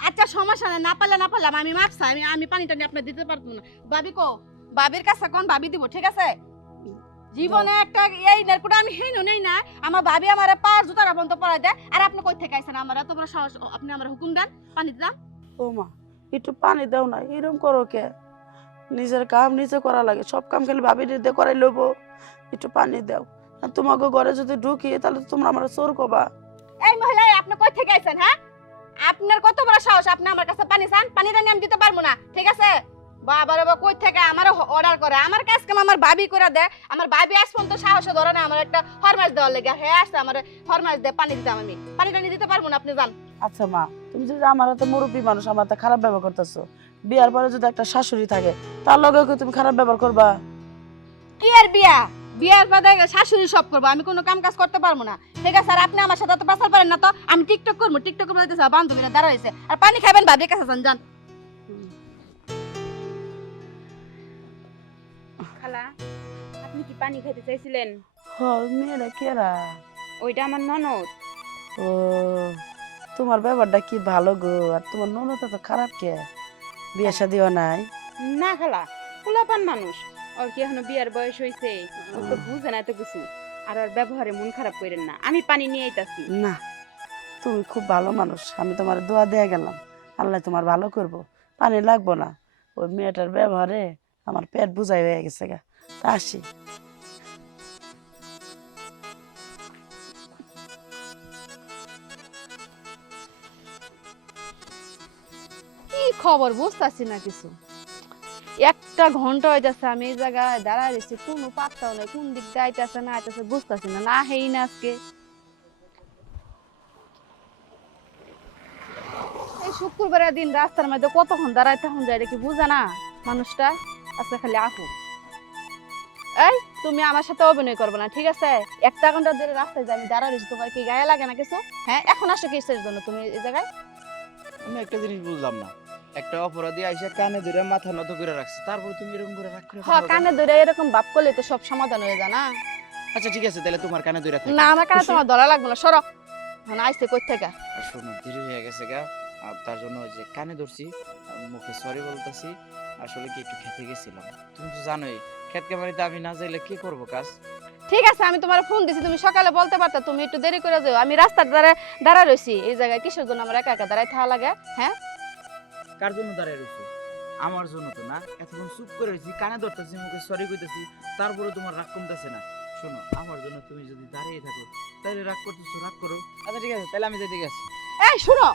আচ্ছা সমস্যা নাই, না পারলে না পারলাম, আমি মাপ চাই, আমি পানিটা নিয়ে আপনার দিতে পারবো না। ভাবি কো, ভাবির কাছে কোন ভাবি দিব, ঠিক আছে? জীবনে একটা এই নেরকুটা আমি হেই নেই না, আমার ভাবি আমারে পাঁচ জুতার বন্ধ পরাই দেয়, আর আপনি কই থেকে আইছেন? আমার এত বড় সাহস, আপনি আমার হুকুম দেন পানি দিলাম। ও মা, একটু পানি দাও না, এরকম করো কে? নিজের কাম নিজে করা লাগে, সব কাম খালি ভাবি দিয়ে করাই লইবো। একটু পানি দাও। আর তোমাকে ঘরে যদি ঢুকি তাহলে তো তোমরা আমার চোর কবা। এই মহিলা, আপনি কই থেকে আইছেন? হ্যাঁ, আপনার কত বড় সাহস, আপনি আমার কাছে পানি চান? পানিটা নিয়ে আমি দিতে পারবো না, ঠিক আছে? বাবা রে বাবা, কই থেকে আমার অর্ডার করে, আমার কাজ কাম আমার ভাবি করে দেয়। আমার ভাবি আজ পর্যন্ত সাহসে ধরে না আমার একটা ফরমাইশ দেওয়ার লেগে। হ্যাঁ আসছে আমার ফরমাইশ দিয়ে পানি দিতাম, আমি পানিটা নিয়ে দিতে পারবো না, আপনি যান। আচ্ছা মা, তুমি যদি আমার হাতে মুরব্বী মানুষ, আমার হাতে খারাপ ব্যবহার করতেছো, বিয়ার পরে যদি একটা শাশুড়ি থাকে তার লগে কি তুমি খারাপ ব্যবহার করবা? কি আর বিয়া, বিয়ার বাদে শাশুড়ি সব করবো, আমি কোনো কাম কাজ করতে পারবো না, ঠিক আছে? আর আপনি আমার সাথে তো পাসার পারেন না, তো আমি টিকটক করবো, টিকটক করে দিতেছে বান্ধবীরা দাঁড়া হয়েছে, আর পানি খাবেন ভাবির কাছে যান, যান। খালা, আপনি কি পানি খেতে চাইছিলেন? হ, মেয়েরা কেরা? ওইটা আমার ননদ। ও, তোমার ব্যাপারটা কি ভালো গো। আর তোমার ননদ তো খারাপ কে? বিয়ে শাদিও নাই? না খালা, পোলাপান মানুষ, ওর কি এখনো বিয়ার বয়স হয়েছে? ও তো বুঝে না এত কিছু। আর ওর ব্যবহারে মন খারাপ করেন না, আমি পানি নিয়ে আইতাছি। না, তুমি খুব ভালো মানুষ, আমি তোমার দোয়া দিয়ে গেলাম, আল্লাহ তোমার ভালো করব। পানি লাগবো না। ওই মেয়েটার ব্যবহারে আমার পেট বুঝাই হয়ে গেছে গা। তা আসি। কি খবর বুঝতেছি না কিছু, একটা ঘন্টা হইতেছে আমি এই জায়গায় দাঁড়ায় রয়েছি, কোনো পাত্তাও নেই, কোন দিক দিয়ে আইতেছে না আইতেছে বুঝতেছি না, না হেই না আজকে। এই শুক্রবারের দিন রাস্তার মধ্যে কতক্ষণ দাঁড়ায় তখন যায়, এটা কি বুঝে না মানুষটা? আজকে খালি আহু। এই তুমি আমার সাথে অভিনয় করবে না, ঠিক আছে? একটা ঘন্টা ধরে রাস্তায় যাই আমি দাঁড়ায় রয়েছি, তোমার কি গায়ে লাগে না কিছু? হ্যাঁ, এখন আসো কিসের জন্য তুমি এই জায়গায়? আমি একটা জিনিস বুঝলাম না, একটা অপরাধী আইসা কানে ধরে মাথা নত করে রাখছে, তারপর তুমি এরকম করে রাগ করে হ, কথা বলো? কানে ধরে এরকম ভাব করলে তো সব সমাধান হয়ে যায় না? আচ্ছা ঠিক আছে, তাহলে তোমার কানে ধরে থাকি। না, আমার কানে খুশি? তোমার ধরা লাগবে না, সরো। মানে আইসে কই থেকে? আর শোনো, দেরি হয়ে গেছে গা, আর তার জন্য ওই যে কানে ধরছি, মুখে সরি বলতেছি। আসলে কি একটু খেতে গেছিলাম, তুমি তো জানোই খেত কামারিতে আমি না যাইলে কি করব কাজ। ঠিক আছে, আমি তোমার ফোন দিছি, তুমি সকালে বলতে পারতা, তুমি একটু দেরি করে যাও। আমি রাস্তার ধারে দাঁড়া রইছি এই জায়গায়, কিসের জন্য আমার একা একা দাঁড়ায় থাকা লাগে? হ্যাঁ, কার জন্য দাঁড়িয়ে রয়েছো? আমার জন্য তো না, এতক্ষণ চুপ করে রয়েছি, কানে ধরতেছি, মুখে সরি কইতেছি, তারপরে তোমার রাগ কমতেছে না। শোনো, আমার জন্য তুমি যদি দাঁড়িয়ে থাকো তাহলে রাগ করতেছো, রাগ করো। আচ্ছা ঠিক আছে, তাহলে আমি যেতে গেছি। এই শুনো,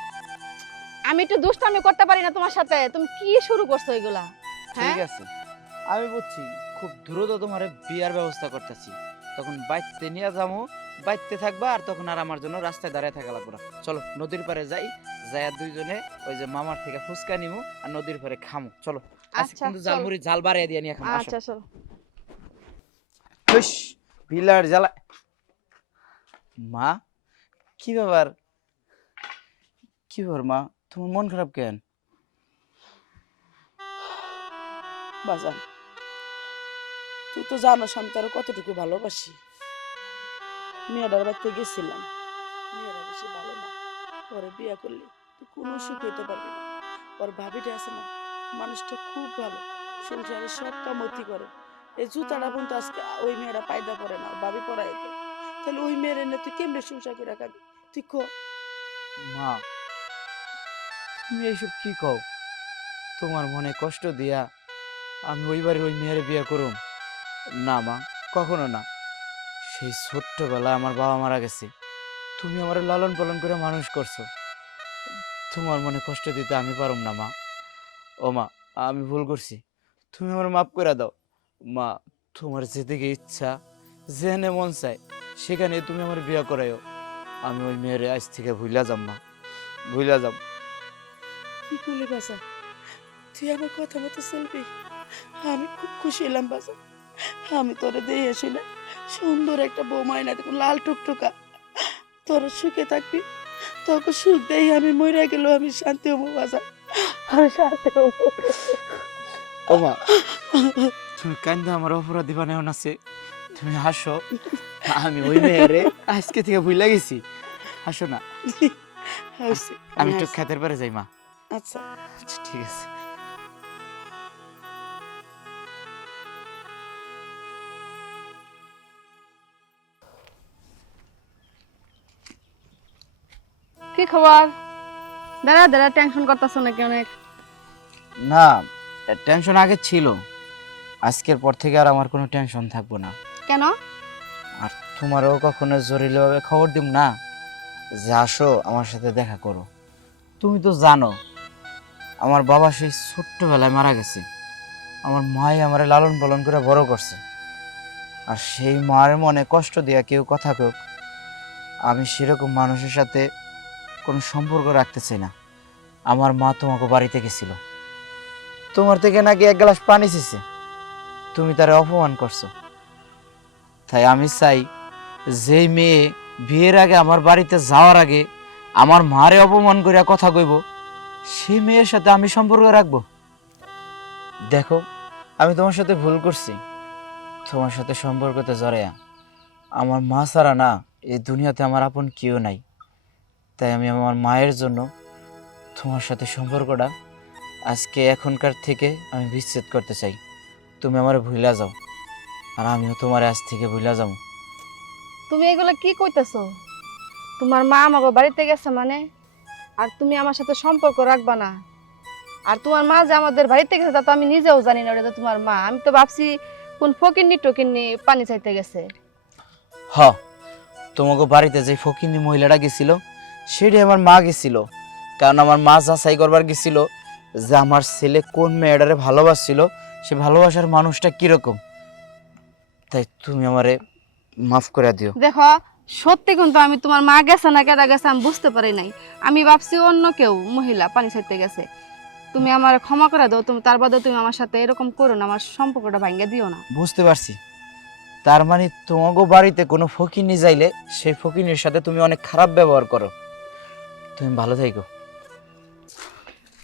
আমি একটু দুষ্টামি করতে পারি না তোমার সাথে? তুমি কি শুরু করছো এগুলা? হ্যাঁ, ঠিক আছে, আমি বুঝছি, খুব দ্রুত তোমার বিয়ার ব্যবস্থা করতেছি, তখন বাইতে নিয়ে যাবো, বাইতে থাকবা, আর তখন আর আমার জন্য রাস্তায় দাঁড়িয়ে থাকা লাগবে না। চলো নদীর পাড়ে যাই, যাই আর দুইজনে ওই যে মামার থেকে ফুচকা নিমু আর নদীর পাড়ে খামু। চলো, আজকে আচ্ছা কিন্তু চলো। জালমুড়ি জাল বাড়িয়ে দিয়ে নিয়ে খামু। আসো। আচ্ছা চলো। হুস, ভিলার জ্বালা। মা, কি ব্যাপার? কি ব্যাপার মা, তোমার মন খারাপ কেন? বাজান, তুই তো জানোস আমি তোর কতটুকু ভালোবাসি। মেয়েটার বাড়িতে গেছিলাম, মেয়েরা বেশি ভালো না, পরে বিয়ে করলে তুই কোনো সুখ হইতে পারবি না। ওর ভাবিটা আছে না, মানুষটা খুব ভালো, সংসারে সব কামতি করে। এই জুতাটা পর্যন্ত আজকে ওই মেয়েরা পায়দা করে না, ওর ভাবি পরাই দেয়। তাহলে ওই মেয়ের এনে তুই কেমনে সংসার করে রাখাবি? তুই ক। মা, তুমি এইসব কি কও? তোমার মনে কষ্ট দিয়া আমি ওই বাড়ির ওই মেয়ের বিয়ে করুম? না মা, কখনো না। সেই ছোট্টবেলায় আমার বাবা মারা গেছে, তুমি আমার লালন পালন করে মানুষ করছো, তোমার মনে কষ্ট দিতে আমি পারুম না মা। ও মা, আমি ভুল করছি, তুমি আমার মাফ করে দাও। মা, তোমার যেদিকে ইচ্ছা, যেখানে মন চায় সেখানে তুমি আমার বিয়ে করাইও। আমি ওই মেয়ের আজ থেকে ভুইলা যাম মা, ভুইলা যাম। কি করলি বাসা? তুই আমার কথা মতো চলবি? আমি খুব খুশি হলাম বাসা। আমি তোরে দিয়ে আসি না, সুন্দর একটা বৌমাই না দেখুন, লাল টুকটুকা। তোরা সুখে থাকবি, তোকে সুখ দেই। আমি মরে গেলেও আমি শান্তি হবো বাসা, আমি শান্তি হবো। ও মা, তুমি কান্দা আমার অপরাধী বানাও নাছে, তুমি হাসো। আমি ওই মেয়েরে আজকে থেকে ভুইলা গেছি, হাসো না। হাসি, আমি একটু হাসি। খেতের পারে যাই মা। আচ্ছা আচ্ছা ঠিক আছে। কি খবর? দাঁড়া দাঁড়া, টেনশন করতেছো নাকি অনেক? না, টেনশন আগে ছিল, আজকের পর থেকে আর আমার কোনো টেনশন থাকবো না। কেন? আর তোমারও কখনো জরুরিভাবে খবর দিব না যে আসো আমার সাথে দেখা করো। তুমি তো জানো আমার বাবা সেই ছোট্টবেলায় মারা গেছে, আমার মাই আমার লালন পালন করে বড় করছে। আর সেই মার মনে কষ্ট দিয়া কেউ কথা কেউ, আমি সেরকম মানুষের সাথে কোনো সম্পর্ক রাখতে চাই না। আমার মা তোমাকে বাড়িতে গেছিল, তোমার থেকে নাকি এক গ্লাস পানি চেয়েছে, তুমি তারে অপমান করছো। তাই আমি চাই যেই মেয়ে বিয়ের আগে আমার বাড়িতে যাওয়ার আগে আমার মারে অপমান করে কথা কইব, সেই মেয়ের সাথে আমি সম্পর্ক রাখবো। দেখো আমি তোমার সাথে ভুল করছি, তোমার সাথে সম্পর্কতে জড়াইয়া আমার মা ছাড়া না এই দুনিয়াতে আমার আপন কেউ নাই। তাই আমি আমার মায়ের জন্য তোমার সাথে সম্পর্কটা আজকে এখনকার থেকে আমি বিচ্ছেদ করতে চাই। তুমি আমার ভুলা যাও, আর আমিও তোমার আজ থেকে ভুলা যাবো। তুমি এগুলো কি কইতেছো? তোমার মা আমাকে বাড়িতে গেছে মানে, আর তুমি আমার সাথে সম্পর্ক রাখবা না? আর তোমার মা যে আমাদের বাড়িতে গেছে তা তো আমি নিজেও জানি না ওটা যে তোমার মা। আমি তো ভাবছি কোন ফকিন্নি টকিন্নি পানি চাইতে গেছে। হ, তোমাকে বাড়িতে যে ফকিন্নি মহিলাটা গেছিল সেটাই আমার মা গেছিল, কারণ আমার মা যাচাই করবার গেছিল যে আমার ছেলে কোন মেয়েটারে ভালোবাসছিল, সে ভালোবাসার মানুষটা কিরকম। তাই তুমি আমারে মাফ করে দিও। দেখো, সত্যি কিন্তু আমি তোমার মা গেছে না কেডা গেছে আমি বুঝতে পারি নাই। আমি ভাবছি অন্য কেউ মহিলা পানি চাইতে গেছে। তুমি আমার ক্ষমা করে দাও, তুমি তার বাদে তুমি আমার সাথে এরকম করো না, আমার সম্পর্কটা ভাঙিয়ে দিও না। বুঝতে পারছি, তার মানে তোমাকে বাড়িতে কোনো ফকিন্নি যাইলে সেই ফকিন্নির সাথে তুমি অনেক খারাপ ব্যবহার করো। তুমি ভালো থাকো।